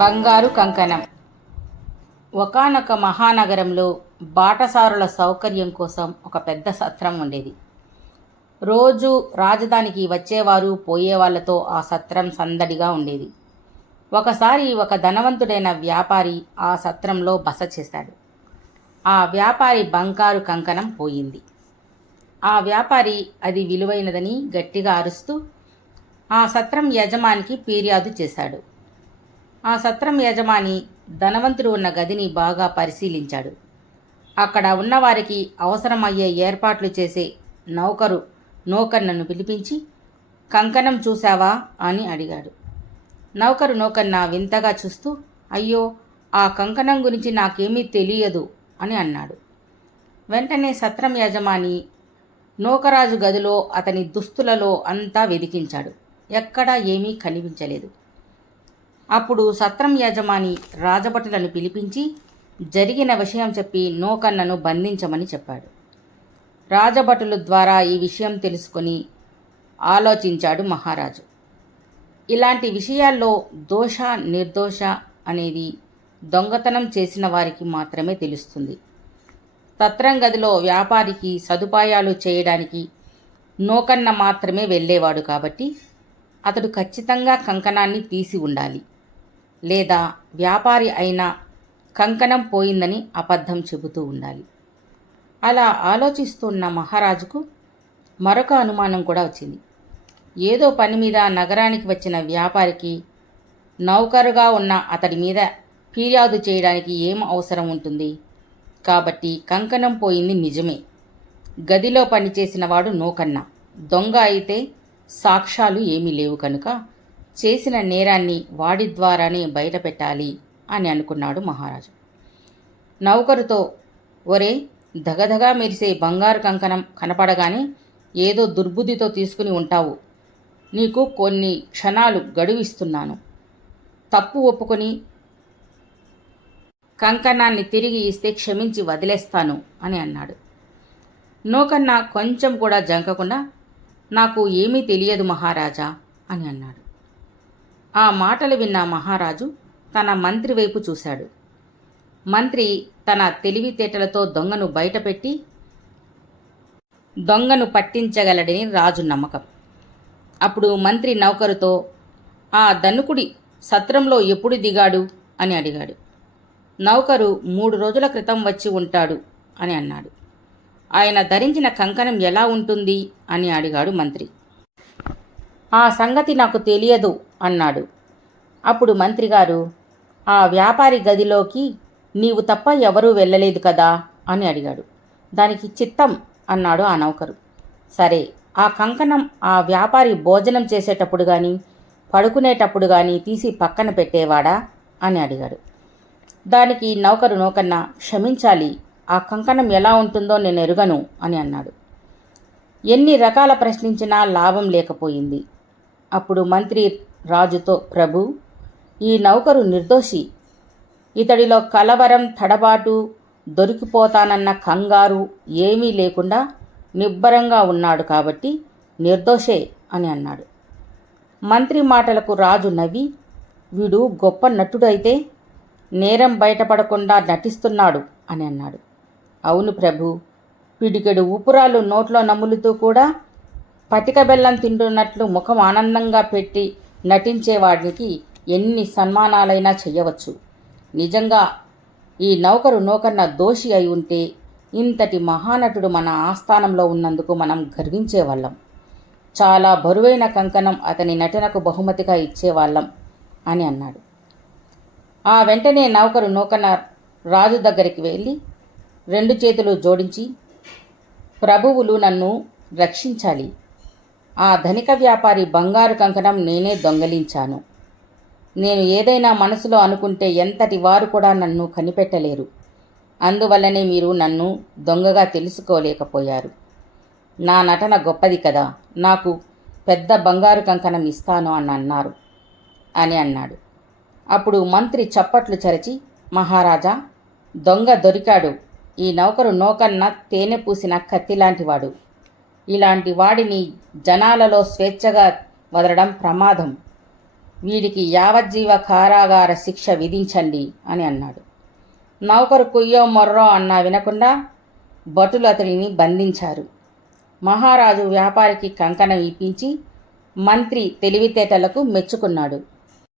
బంగారు కంకణం. ఒకానొక మహానగరంలో బాటసారుల సౌకర్యం కోసం ఒక పెద్ద సత్రం ఉండేది. రోజు రాజధానికి వచ్చేవారు పోయేవాళ్ళతో ఆ సత్రం సందడిగా ఉండేది. ఒకసారి ఒక ధనవంతుడైన వ్యాపారి ఆ సత్రంలో బస చేశాడు. ఆ వ్యాపారి బంగారు కంకణం పోయింది. ఆ వ్యాపారి అది విలువైనదని గట్టిగా అరుస్తూ ఆ సత్రం యజమానికి ఫిర్యాదు చేశాడు. ఆ సత్రం యజమాని ధనవంతుడు ఉన్న గదిని బాగా పరిశీలించాడు. అక్కడ ఉన్నవారికి అవసరమయ్యే ఏర్పాట్లు చేసే నౌకరు నౌకన్నను పిలిపించి కంకణం చూశావా? అని అడిగాడు. నౌకరు నౌకన్న వింతగా చూస్తూ అయ్యో ఆ కంకణం గురించి నాకేమీ తెలియదు అని అన్నాడు. వెంటనే సత్రం యజమాని నూకరాజు గదిలో అతని దుస్తులలో అంతా వెదికించాడు. ఎక్కడా ఏమీ కనిపించలేదు. అప్పుడు సత్రం యజమాని రాజభటులను పిలిపించి జరిగిన విషయం చెప్పి నూకన్నను బంధించమని చెప్పాడు. రాజభటుల ద్వారా ఈ విషయం తెలుసుకొని ఆలోచించాడు మహారాజు. ఇలాంటి విషయాల్లో దోష నిర్దోష అనేది దొంగతనం చేసిన వారికి మాత్రమే తెలుస్తుంది. సత్రం గదిలో వ్యాపారికి సదుపాయాలు చేయడానికి నూకన్న మాత్రమే వెళ్ళేవాడు కాబట్టి అతడు ఖచ్చితంగా కంకణాన్ని తీసి ఉండాలి. లేదా వ్యాపారి అయినా కంకణం పోయిందని అబద్ధం చెబుతూ ఉండాలి. అలా ఆలోచిస్తున్న మహారాజుకు మరొక అనుమానం కూడా వచ్చింది. ఏదో పని మీద నగరానికి వచ్చిన వ్యాపారికి నౌకరుగా ఉన్న అతడి మీద ఫిర్యాదు చేయడానికి ఏం అవసరం ఉంటుంది? కాబట్టి కంకణం పోయింది నిజమే. గదిలో పనిచేసిన వాడు నోకన్నా. దొంగ అయితే సాక్ష్యాలు ఏమీ లేవు కనుక చేసిన నేరాన్ని వాడి ద్వారానే బయట పెట్టాలి అని అనుకున్నాడు మహారాజు. నౌకరుతో ఒరే దగదగా మెరిసే బంగారు కంకణం కనపడగానే ఏదో దుర్బుద్ధితో తీసుకుని ఉంటావు. నీకు కొన్ని క్షణాలు గడువిస్తున్నాను తప్పు ఒప్పుకొని కంకణాన్ని తిరిగి ఇస్తే క్షమించి వదిలేస్తాను అని అన్నాడు. నోకన్నా కొంచెం కూడా జంకకుండా నాకు ఏమీ తెలియదు మహారాజా అని అన్నాడు. ఆ మాటలు విన్న మహారాజు తన మంత్రి వైపు చూశాడు. మంత్రి తన తెలివితేటలతో దొంగను బయటపెట్టి దొంగను పట్టించగలడని రాజు నమ్మకం. అప్పుడు మంత్రి నౌకరుతో ఆ ధనుకుడి సత్రంలో ఎప్పుడు దిగాడు? అని అడిగాడు. నౌకరు మూడు రోజుల క్రితం వచ్చి ఉంటాడు అని అన్నాడు. ఆయన ధరించిన కంకణం ఎలా ఉంటుంది? అని అడిగాడు మంత్రి. ఆ సంగతి నాకు తెలియదు అన్నాడు. అప్పుడు మంత్రి గారు ఆ వ్యాపారి గదిలోకి నీవు తప్ప ఎవరూ వెళ్ళలేదు కదా? అని అడిగాడు. దానికి చిత్తం అన్నాడు ఆ నౌకరు. సరే ఆ కంకణం ఆ వ్యాపారి భోజనం చేసేటప్పుడు కానీ పడుకునేటప్పుడు కానీ తీసి పక్కన పెట్టేవాడా? అని అడిగాడు. దానికి నౌకరు నౌకన్న క్షమించాలి ఆ కంకణం ఎలా ఉంటుందో నేను ఎరుగను అని అన్నాడు. ఎన్ని రకాల ప్రశ్నించినా లాభం లేకపోయింది. అప్పుడు మంత్రి రాజుతో ప్రభు ఈ నౌకరు నిర్దోషి. ఇతడిలో కలవరం తడబాటు దొరికిపోతానన్న కంగారు ఏమీ లేకుండా నిబ్బరంగా ఉన్నాడు కాబట్టి నిర్దోషే అని అన్నాడు. మంత్రి మాటలకు రాజు నవ్వి వీడు గొప్ప నటుడైతే నేరం బయటపడకుండా నటిస్తున్నాడు అని అన్నాడు. అవును ప్రభు పిడికెడు ఉపురాలు నోట్లో నములుతూ కూడా పటిక బెల్లం తింటున్నట్లు ముఖం ఆనందంగా పెట్టి నటించేవాడికి ఎన్ని సన్మానాలైనా చెయ్యవచ్చు. నిజంగా ఈ నౌకరు నోకన్న దోషి అయి ఉంటే ఇంతటి మహానటుడు మన ఆస్థానంలో ఉన్నందుకు మనం గర్వించేవాళ్ళం. చాలా బరువైన కంకణం అతని నటనకు బహుమతిగా ఇచ్చేవాళ్ళం అని అన్నాడు. ఆ వెంటనే నౌకరు నూకన రాజు దగ్గరికి వెళ్ళి రెండు చేతులు జోడించి ప్రభువులు నన్ను రక్షించాలి. ఆ ధనిక వ్యాపారి బంగారు కంకణం నేనే దొంగలించాను. నేను ఏదైనా మనసులో అనుకుంటే ఎంతటి వారు కూడా నన్ను కనిపెట్టలేరు. అందువల్లనే మీరు నన్ను దొంగగా తెలుసుకోలేకపోయారు. నా నటన గొప్పది కదా నాకు పెద్ద బంగారు కంకణం ఇస్తాను అని అన్నారు అని అన్నాడు. అప్పుడు మంత్రి చప్పట్లు చరిచి మహారాజా దొంగ దొరికాడు. ఈ నౌకరు నౌకన్న తేనె పూసిన కత్తిలాంటివాడు. ఇలాంటి వాడిని జనాలలో స్వేచ్ఛగా వదలడం ప్రమాదం. వీడికి యావజ్జీవ కారాగార శిక్ష విధించండి అని అన్నాడు. నౌకరు కుయ్యో మొర్రో అన్నా వినకుండా భటులు అతడిని బంధించారు. మహారాజు వ్యాపారికి కంకణం ఇప్పించి మంత్రి తెలివితేటలకు మెచ్చుకున్నాడు.